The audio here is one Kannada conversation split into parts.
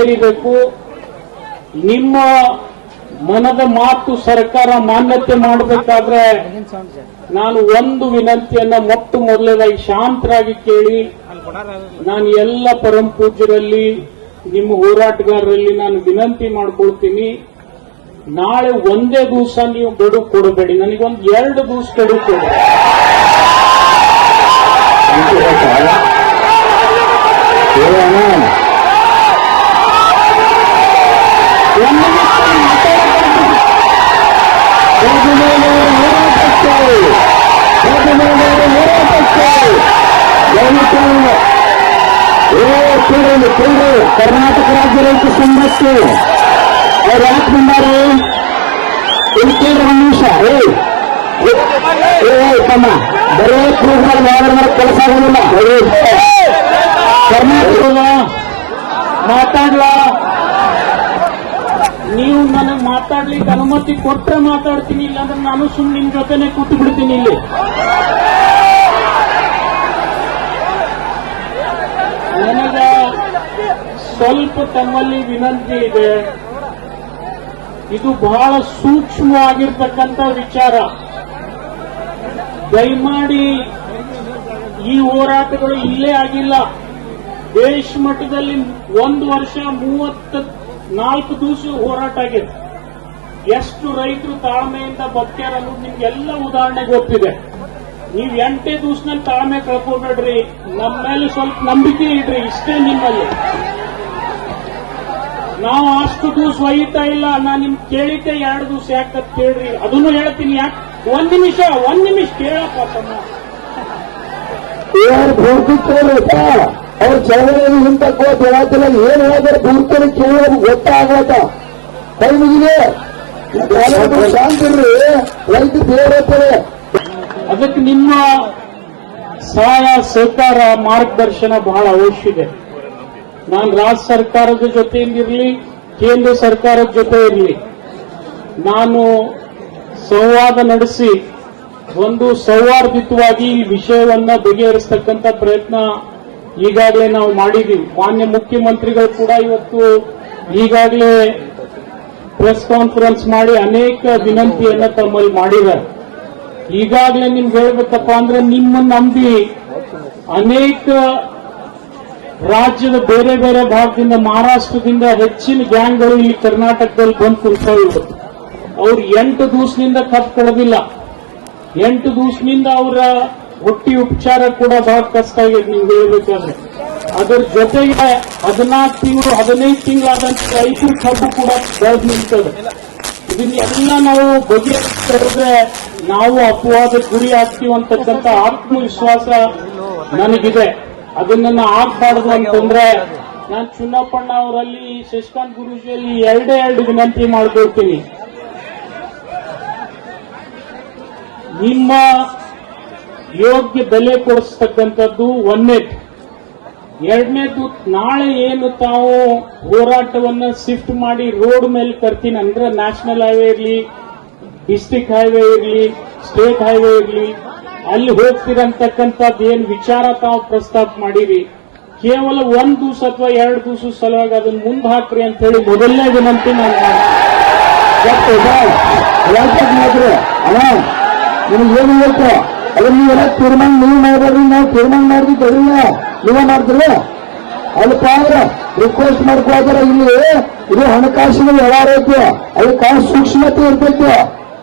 ಏರಿಬೇಕು. ನಿಮ್ಮ ಮನದ ಮಾತು ಸರ್ಕಾರ ಮಾನ್ಯತೆ ಮಾಡಬೇಕಾದ್ರೆ ನಾನು ಒಂದು ವಿನಂತಿಯನ್ನ ಮೊಟ್ಟ ಮೊದಲನೇದಾಗಿ ಶಾಂತರಾಗಿ ಕೇಳಿ, ನಾನು ಎಲ್ಲ ಪರಮ ಪೂಜ್ಯರಲ್ಲಿ ನಿಮ್ಮ ಹೋರಾಟಗಾರರಲ್ಲಿ ನಾನು ವಿನಂತಿ ಮಾಡ್ಕೊಳ್ತೀನಿ, ನಾಳೆ ಒಂದೇ ದಿವಸ ನೀವು ಗಡುವು ಕೊಡಬೇಡಿ, ನನಗೊಂದು 2 ದಿವಸ ಗಡುವು ಕೊಡಿ. ಕರ್ನಾಟಕ ರಾಜ್ಯ ರೈತ ಸಂಘಕ್ಕೆ ಅವ್ರು ಯಾಕೆ ಬಂದಾರೆ ಇಲ್ಲಿ ಕೇಳ್ರಿ ಒಂದು ನಿಮಿಷ. ತಮ್ಮ ಬರೇ ಪ್ರೋಗ್ರಾಮ್ ಯಾವ್ದಾರ ಕೆಲಸ ಆಗೋದಿಲ್ಲ. ಕರ್ನಾಟಕದ ಮಾತಾಡ್ಲ, ನೀವು ನನಗೆ ಮಾತಾಡ್ಲಿಕ್ಕೆ ಅನುಮತಿ ಕೊಟ್ರೆ ಮಾತಾಡ್ತೀನಿ, ಇಲ್ಲಾಂದ್ರೆ ನಾನು ಸುಮ್ಮನೆ ನಿಮ್ ಜೊತೆನೆ ಕೂತು ಬಿಡ್ತೀನಿ ಇಲ್ಲಿ. ನನಗ ಸ್ವಲ್ಪ ತಮ್ಮಲ್ಲಿ ವಿನಂತಿ ಇದೆ, ಇದು ಬಹಳ ಸೂಕ್ಷ್ಮವಾಗಿರ್ತಕ್ಕಂಥ ವಿಚಾರ. ದಯಮಾಡಿ ಈ ಹೋರಾಟಗಳು ಇಲ್ಲೇ ಆಗಿಲ್ಲ, ದೇಶ ಮಟ್ಟದಲ್ಲಿ 1 ವರ್ಷ 34 ದಿವಸ ಹೋರಾಟ ಆಗಿದೆ. ಎಷ್ಟು ರೈತರು ತಾಳ್ಮೆಯಿಂದ ಬದುಕ್ಯಾರ ಅನ್ನೋದು ನಿಮ್ಗೆಲ್ಲ ಉದಾಹರಣೆ ಗೊತ್ತಿದೆ. ನೀವು 8 ದಿವಸದಲ್ಲಿ ತಾಳ್ಮೆ ಕಳ್ಕೋಬೇಡ್ರಿ, ನಮ್ಮ ಮೇಲೆ ಸ್ವಲ್ಪ ನಂಬಿಕೆ ಇಡ್ರಿ, ಇಷ್ಟೇ ನಿಮ್ಮಲ್ಲಿ. ನಾವು ಅಷ್ಟು ದಿವಸ ಒಯ್ತಾ ಇಲ್ಲ, ನಾನು ನಿಮ್ಗೆ ಕೇಳಿದ್ದೆ 2 ದಿವಸ ಯಾಕಂತ ಕೇಳ್ರಿ, ಅದನ್ನು ಹೇಳ್ತೀನಿ. ಯಾಕೆ ಒಂದ್ ನಿಮಿಷ ಕೇಳಪ್ಪ ತಮ್ಮ. ಅವ್ರ ಚಳವಳಿಯಲ್ಲಿ ಹಿಂದಕ್ಕೆ ಹೇಳತ್ತಿಲ್ಲ, ಏನ್ ಹೇಳಿದ್ರೆ ಪೂರ್ತಿ ಕೇಳೋದು ಗೊತ್ತಾಗತ್ತ. ಕೈ ಮುಗಿದೆ ಶಾಂತಿರ್ರಿ, ರೈತ ಬೇರೆ. ಅದಕ್ಕೆ ನಿಮ್ಮ ಸಹಾಯ ಸಹಕಾರ ಮಾರ್ಗದರ್ಶನ ಬಹಳ ಅವಶ್ಯ ಇದೆ. ನಾನು ರಾಜ್ಯ ಸರ್ಕಾರದ ಜೊತೆಯಿಂದಿರಲಿ, ಕೇಂದ್ರ ಸರ್ಕಾರದ ಜೊತೆ ಇರಲಿ, ನಾನು ಸಂವಾದ ನಡೆಸಿ ಒಂದು ಸೌಹಾರ್ದಿತವಾಗಿ ಈ ವಿಷಯವನ್ನ ಬಗೆಹರಿಸತಕ್ಕಂಥ ಪ್ರಯತ್ನ ಈಗಾಗಲೇ ನಾವು ಮಾಡಿದ್ದೀವಿ. ಮಾನ್ಯ ಮುಖ್ಯಮಂತ್ರಿಗಳು ಕೂಡ ಇವತ್ತು ಈಗಾಗಲೇ ಪ್ರೆಸ್ ಕಾನ್ಫರೆನ್ಸ್ ಮಾಡಿ ಅನೇಕ ವಿನಂತಿಯನ್ನ ತಮ್ಮಲ್ಲಿ ಮಾಡಿದ್ದಾರೆ. ಈಗಾಗಲೇ ನಿಮ್ಗೆ ಹೇಳ್ಬೇಕಪ್ಪ ಅಂದ್ರೆ, ನಿಮ್ಮ ನಂಬಿ ಅನೇಕ ರಾಜ್ಯದ ಬೇರೆ ಬೇರೆ ಭಾಗದಿಂದ, ಮಹಾರಾಷ್ಟ್ರದಿಂದ ಹೆಚ್ಚಿನ ಗ್ಯಾಂಗ್ಗಳು ಇಲ್ಲಿ ಕರ್ನಾಟಕದಲ್ಲಿ ಬಂದು ಕುಳಿತವ್ರು. ಅವ್ರು 8 ದಿವಸದಿಂದ ಕಪ್ ಕೊಡೋದಿಲ್ಲ. 8 ದಿವಸದಿಂದ ಅವರ ಹೊಟ್ಟಿ ಉಪಚಾರ ಕೂಡ ಬಹಳ ಕಷ್ಟ ಆಗಿದೆ ನಿಮ್ಗೆ ಹೇಳ್ಬೇಕಾದ್ರೆ. ಅದರ ಜೊತೆಗೆ 14 ತಿಂಗಳು 15 ತಿಂಗಳಾದಂತ ರೈತರ ಕಬ್ಬು ಕೂಡ ಬೆಳೆದು ನಿಲ್ತದೆ. ಇದನ್ನೆಲ್ಲ ನಾವು ಬಗೆಹರಿಸಿದ್ರೆ ನಾವು ಅಪವಾದ ಗುರಿ ಆಗ್ತೀವಿ ಅಂತಕ್ಕಂಥ ಆತ್ಮವಿಶ್ವಾಸ ನನಗಿದೆ. ಅದನ್ನ ಆಗ್ಬಾರ್ದು ಅಂತಂದ್ರೆ ನಾನು ಚುನ್ನಪ್ಪಣ್ಣ ಅವರಲ್ಲಿ, ಶಶಿಕಾಂತ್ ಗುರೂಜಿಯಲ್ಲಿ 2 ವಿನಂತಿ ಮಾಡ್ಕೊಳ್ತೀನಿ. ನಿಮ್ಮ ಯೋಗ್ಯ ಬೆಲೆ ಕೊಡಿಸ್ತಕ್ಕಂಥದ್ದು 1ನೇದು. 2ನೇದು, ನಾಳೆ ಏನು ತಾವು ಹೋರಾಟವನ್ನ ಶಿಫ್ಟ್ ಮಾಡಿ ರೋಡ್ ಮೇಲೆ ಕರ್ತೀನಿ ಅಂದ್ರೆ, ನ್ಯಾಷನಲ್ ಹೈವೇ ಇರಲಿ, ಡಿಸ್ಟ್ರಿಕ್ಟ್ ಹೈವೇ ಇರಲಿ, ಸ್ಟೇಟ್ ಹೈವೇ ಇರಲಿ, ಅಲ್ಲಿ ಹೋಗ್ತಿರಂತಕ್ಕಂಥದ್ದು ಏನು ವಿಚಾರ ತಾವು ಪ್ರಸ್ತಾಪ ಮಾಡಿರಿ, ಕೇವಲ 1 ದಿವಸ ಅಥವಾ 2 ದಿವಸ ಸಲುವಾಗಿ ಅದನ್ನ ಮುಂದೆ ಹಾಕ್ರಿ ಅಂತ ಹೇಳಿ ಮೊದಲನೇ ವಿನಂತಿ ನಾನು ನಿಮ್ಗೆ ಏನು ಬೇಕು ಅದನ್ನ ನೀವೆಲ್ಲ ತೀರ್ಮಾನ ನೀವು ಮಾಡ್ಬೇಡ್ರಿ, ನಾವು ತೀರ್ಮಾನ ಮಾಡಿದ್ರಿ, ನೀವೇ ಮಾಡಿದ್ರಿ. ಅಲ್ಪ ಆದ್ರೆ ರಿಕ್ವೆಸ್ಟ್ ಮಾಡ್ಕೋದ್ರೆ ಇಲ್ಲಿ ಇದು ಹಣಕಾಸಿನ ವ್ಯವಹಾರ ಐತಿ, ಅದಕ್ಕೆ ಸೂಕ್ಷ್ಮತೆ ಇರ್ಬೇಕು.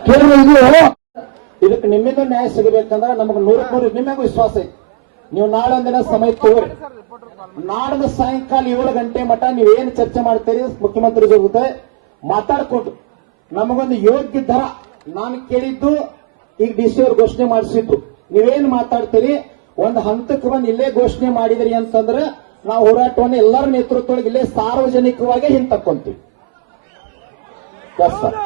ಕೇಳಿದ್ರೆ ಇದಕ್ಕೆ ನಿಮ್ಮಿಂದ ನ್ಯಾಯ ಸಿಗಬೇಕಂದ್ರೆ ನಮಗೆ 100% ನಿಮಗೂ ವಿಶ್ವಾಸ ಐತಿ. ನೀವು ನಾಳೆ ಒಂದಿನ ಸಮಯ ತಗೋರಿ, ನಾಡ್ದ ಸಾಯಂಕಾಲ 7 ಗಂಟೆ ಮಟ್ಟ ನೀವೇನು ಚರ್ಚೆ ಮಾಡ್ತೀರಿ ಮುಖ್ಯಮಂತ್ರಿ ಜೊತೆ ಮಾತಾಡ್ಕೊಂಡು ನಮಗೊಂದು ಯೋಗ್ಯ ದರ, ನಾನು ಕೇಳಿದ್ದು ಈಗ ಡಿಸಿ ಅವ್ರು ಘೋಷಣೆ ಮಾಡಿಸಿದ್ರು, ನೀವೇನು ಮಾತಾಡ್ತೀರಿ ಒಂದು ಹಂತಕ್ಕೆ ಬಂದು ಇಲ್ಲೇ ಘೋಷಣೆ ಮಾಡಿದ್ರಿ ಅಂತಂದ್ರೆ ನಾವು ಹೋರಾಟವನ್ನು ಎಲ್ಲರ ನೇತೃತ್ವದೊಳಗೆ ಇಲ್ಲೇ ಸಾರ್ವಜನಿಕವಾಗಿ ಹಿಂತಕ್ಕೊಂತೀವಿ. ಸರ್